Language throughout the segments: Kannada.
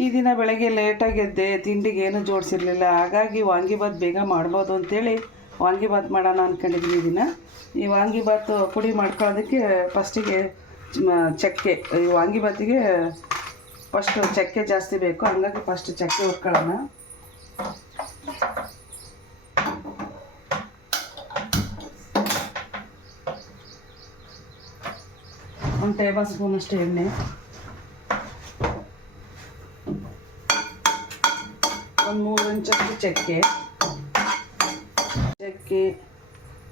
ಈ ದಿನ ಬೆಳಗ್ಗೆ ಲೇಟಾಗಿ ಎದ್ದೆ, ತಿಂಡಿಗೆ ಏನು ಜೋಡಿಸಿರಲಿಲ್ಲ. ಹಾಗಾಗಿ ವಾಂಗಿಬಾತ್ ಬೇಗ ಮಾಡ್ಬೋದು ಅಂತೇಳಿ ವಾಂಗಿಬಾತ್ ಮಾಡೋಣ ಅಂದ್ಕೊಂಡಿದ್ದೀನಿ. ಈ ದಿನ ಈ ವಾಂಗಿಬಾತು ಪುಡಿ ಮಾಡ್ಕೊಳ್ಳೋದಕ್ಕೆ ಫಸ್ಟಿಗೆ ಚಕ್ಕೆ, ಈ ವಾಂಗಿಬಾತಿಗೆ ಫಸ್ಟು ಚಕ್ಕೆ ಜಾಸ್ತಿ ಬೇಕು, ಹಂಗಾಗಿ ಫಸ್ಟ್ ಚಕ್ಕೆ ಹುರ್ಕೊಳ್ಳೋಣ. ಒಂದು ಟೇಬಲ್ ಸ್ಪೂನಷ್ಟು ಎಣ್ಣೆ, ಒಂದು 3 ಇಂಚಷ್ಟು ಚಕ್ಕೆ,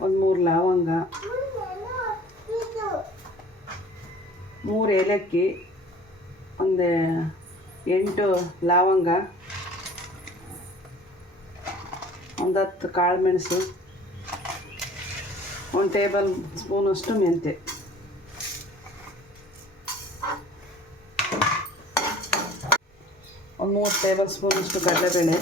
ಒಂದು 3 ಲವಂಗ, 3 ಏಲಕ್ಕಿ, ಒಂದು 8 ಲವಂಗ, ಒಂದು 10 ಕಾಳು ಮೆಣಸು, 1 ಟೇಬಲ್ ಸ್ಪೂನಷ್ಟು ಮೆಂತ್ಯ, ಒಂದು 3 ಟೇಬಲ್ ಸ್ಪೂನಷ್ಟು ಕಡಲೆಬೇಳೆ,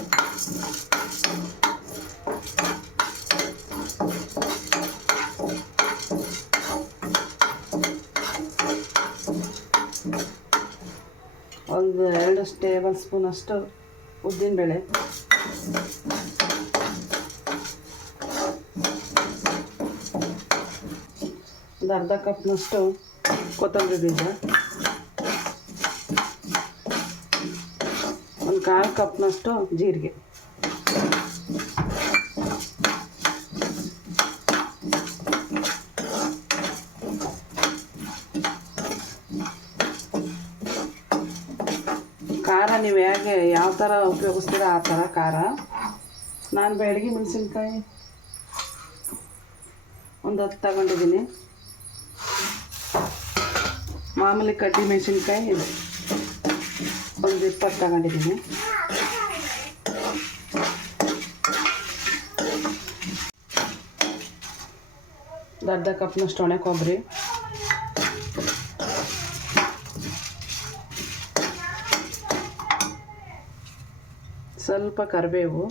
ಒಂದು 2 ಟೇಬಲ್ ಸ್ಪೂನಷ್ಟು ಉದ್ದಿನಬೇಳೆ, ಒಂದು ಅರ್ಧ ಕಪ್ನಷ್ಟು ಕೊತ್ತಂಬರಿ ಬೀಜ, ಒಂದು 1/4 ಕಪ್ನಷ್ಟು ಜೀರಿಗೆ, ಖಾರ ನೀವು ಯಾವ ಥರ ಉಪಯೋಗಿಸ್ತೀರ ಆ ಥರ ಖಾರ. ನಾನು ಬ್ಯಾಡಗಿ ಮೆಣಸಿನ್ಕಾಯಿ ಒಂದು 10 ತಗೊಂಡಿದ್ದೀನಿ, ಮಾಮೂಲಿ ಕಡ್ಡಿ ಮೆಣಸಿನ್ಕಾಯಿ ಇದು ಒಂದು 20 ತಗೊಂಡಿದ್ದೀನಿ. ಒಂದು ಅರ್ಧ ಕಪ್ನಷ್ಟು ಒಣ ಕೊಬ್ಬರಿ, ಸ್ವಲ್ಪ ಕರಿಬೇವು,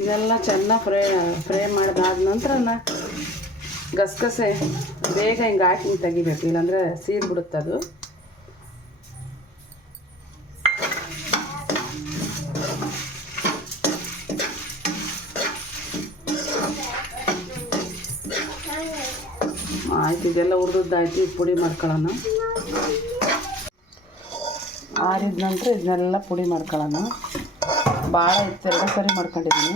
ಇದೆಲ್ಲ ಚೆನ್ನಾಗಿ ಫ್ರೈ ಮಾಡಿದಾದ ನಂತರ ಗಸಗಸೆ ಬೇಗ ಹಿಂಗೆ ಹಾಕಿ ತೆಗಿಬೇಕು, ಇಲ್ಲಾಂದರೆ ಸೀದ್ಬಿಡುತ್ತೆ ಅದು. ಆಯ್ತು, ಇದೆಲ್ಲ ಹುರಿದಾಯ್ತು. ಈಗ ಪುಡಿ ಮಾಡ್ಕೊಳ್ಳೋಣ. ಆರಿದ ನಂತರ ಇದನ್ನೆಲ್ಲ ಪುಡಿ ಮಾಡ್ಕೊಳ್ಳೋಣ. ಭಾಳ ಇತ್ತು, 2 ಸರಿ ಮಾಡ್ಕೊಂಡಿದ್ದೀನಿ.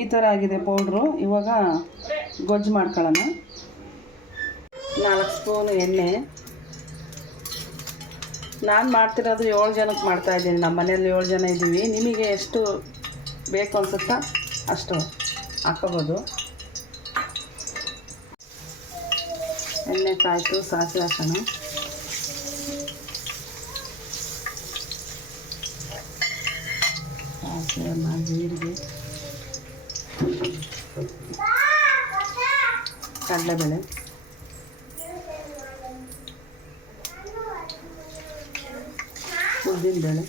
ಈ ಥರ ಆಗಿದೆ ಪೌಡ್ರು. ಇವಾಗ ಗೊಜ್ಜು ಮಾಡ್ಕೊಳ್ಳೋಣ. 4 ಸ್ಪೂನು ಎಣ್ಣೆ. ನಾನು ಮಾಡ್ತಿರೋದು 7 ಜನಕ್ಕೆ ಮಾಡ್ತಾಯಿದ್ದೀನಿ. ನಮ್ಮ ಮನೆಯಲ್ಲಿ 7 ಜನ ಇದ್ದೀವಿ. ನಿಮಗೆ ಎಷ್ಟು ಬೇಕು ಅನ್ಸುತ್ತಾ ಅಷ್ಟು ಹಾಕೋಬೋದು. ಎಣ್ಣೆ ಕಾಯ್ತು, ಸಾಸಿವೆ ಹಾಕೋಣ. ಸಾಸಿವೆ, ಜೀರಿಗೆ, ಕಡಲೆಬೇಳೆ, ಉದ್ದಿನಬೇಳೆ,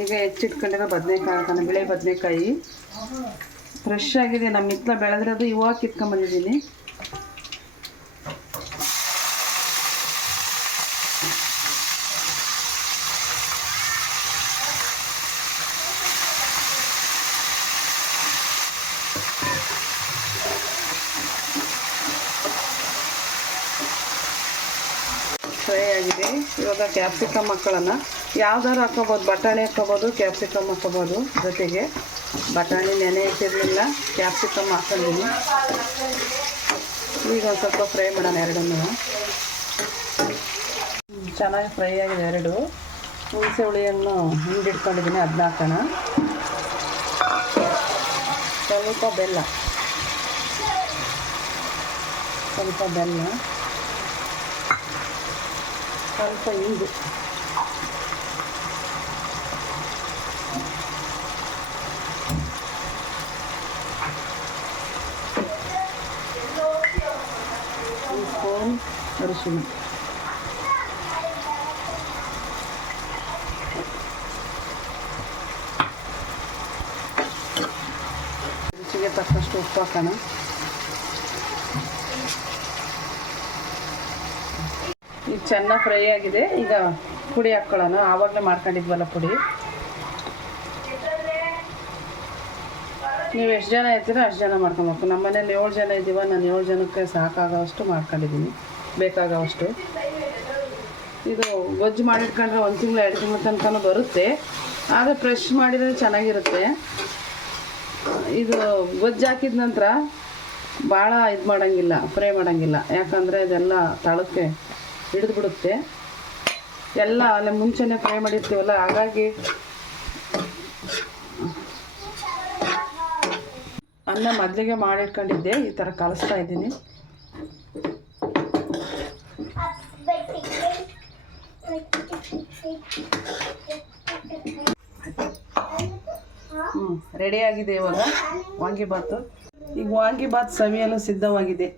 ಈಗ ಹೆಚ್ಚಿಟ್ಕೊಂಡಿರೋ ಬದನೆಕಾಯಿ ಹಾಕೋಣ. ಬಿಳೆ ಬದನೆಕಾಯಿ ಫ್ರೆಶ್ ಆಗಿದೆ, ನಮ್ಮ ಹಿತ್ತಲ ಬೆಳೆದಿರೋದು, ಇವಾಗ ಕಿತ್ಕೊಂಡ್ಬಂದಿದ್ದೀನಿ. ಫ್ರೈ ಆಗಿದೆ. ಇವಾಗ ಕ್ಯಾಪ್ಸಿಕಮ್ ಹಾಕೊಳ್ಳೋಣ. ಯಾವ್ದಾರು ಹಾಕೋಬೋದು, ಬಟಾಣಿ ಹಾಕೋಬೋದು, ಕ್ಯಾಪ್ಸಿಕಮ್ ಹಾಕೋಬೋದು. ಜೊತೆಗೆ ಬಟಾಣಿ ನೆನೆ ಇಟ್ಟಿರಲಿಲ್ಲ, ಕ್ಯಾಪ್ಸಿಕಮ್ ಹಾಕೊಂಡಿದ್ದೀನಿ. ಈಗ ಒಂದು ಸ್ವಲ್ಪ ಫ್ರೈ ಮಾಡೋಣ ಎರಡನ್ನೂ. ಚೆನ್ನಾಗಿ ಫ್ರೈ ಆಗಿದೆ ಎರಡು. ಹುಣಸೆ ಹುಳಿಯನ್ನು ಹಿಂಡಿಟ್ಕೊಂಡಿದ್ದೀನಿ, ಅದನ್ನ ಹಾಕೋಣ. ಸ್ವಲ್ಪ ಬೆಲ್ಲ, ಸ್ವಲ್ಪ ಇಂಗು, ಒಂದು ಸ್ಪೂನ್ ಅರಿಶಿನ, ರುಚಿಗೆ ತಕ್ಕಷ್ಟು ಉಪ್ಪು ಹಾಕೋಣ. ಈಗ ಚೆನ್ನಾಗಿ ಫ್ರೈ ಆಗಿದೆ. ಈಗ ಪುಡಿ ಹಾಕ್ಕೊಳ್ಳೋಣ. ಆವಾಗಲೇ ಮಾಡ್ಕೊಂಡಿದ್ವಲ್ಲ ಪುಡಿ. ನೀವು ಎಷ್ಟು ಜನ ಇರ್ತೀರೋ ಅಷ್ಟು ಜನ ಮಾಡ್ಕೊಬೇಕು. ನಮ್ಮ ಮನೇಲಿ 7 ಜನ ಇದ್ದೀವ. ನಾನು 7 ಜನಕ್ಕೆ ಸಾಕಾಗೋವಷ್ಟು ಮಾಡ್ಕೊಂಡಿದ್ದೀನಿ, ಬೇಕಾಗೋವಷ್ಟು. ಇದು ಗೊಜ್ಜು ಮಾಡಿಟ್ಕೊಂಡ್ರೆ 1 ತಿಂಗಳು 2 ತಿಂಗಳು ತನಕ ಬರುತ್ತೆ. ಆದರೆ ಫ್ರೆಶ್ ಮಾಡಿದರೆ ಚೆನ್ನಾಗಿರುತ್ತೆ. ಇದು ಗೊಜ್ಜು ಹಾಕಿದ ನಂತರ ಭಾಳ ಇದು ಮಾಡೋಂಗಿಲ್ಲ, ಫ್ರೈ ಮಾಡೋಂಗಿಲ್ಲ. ಯಾಕಂದರೆ ಇದೆಲ್ಲ ತಳಕ್ಕೆ ಹಿಡಿದ್ಬಿಡುತ್ತೆ. ಎಲ್ಲ ಅಲ್ಲೇ ಮುಂಚೆನೇ ಫ್ರೈ ಮಾಡಿರ್ತೀವಲ್ಲ, ಹಾಗಾಗಿ ಅನ್ನ ಮೊದಲಿಗೆ ಮಾಡಿಟ್ಕೊಂಡಿದ್ದೆ. ಈ ಥರ ಕಲಿಸ್ತಾ ಇದ್ದೀನಿ. ರೆಡಿಯಾಗಿದೆ ಇವಾಗ ವಾಂಗಿಬಾತು. ಈಗ ವಾಂಗಿಬಾತ್ ಸವಿಯಲು ಸಿದ್ಧವಾಗಿದೆ.